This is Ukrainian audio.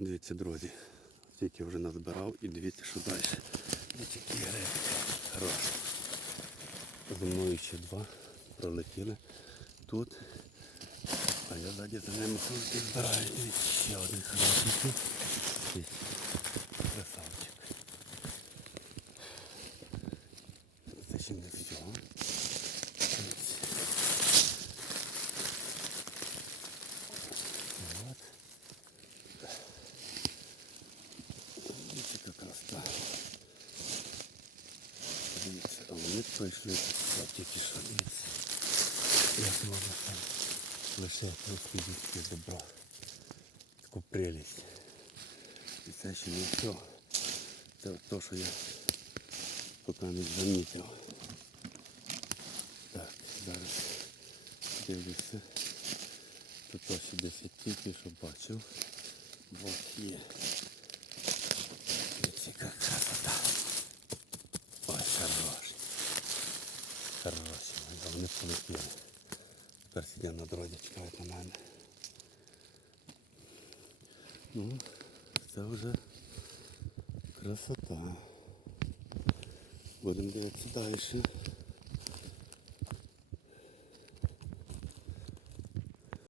Дивіться, друзі, тільки вже назбирав і дивіться, що далі. Дивіться, які. Хороші. За мною ще два пролетіли тут. А я ззаді за ними тут збираю. І ще один. Дивіться, Красавчик. Це ще не все. Дивіться. От. Дивіться, яка краса. Вони пройшли тут тільки що дивіться. Як можна там лише просто дітки добро. Таку прелість. І це ще не все. Це те, що я поки не замітив. Так, зараз дивлюся. Тут ось десь я тільки що бачив. Вот є. Дивіться, яка красота. Ой, хорош. А вони. Тепер сидять на дорозі, чекають на мене. Ну, це вже красота. Будемо дивитися далі.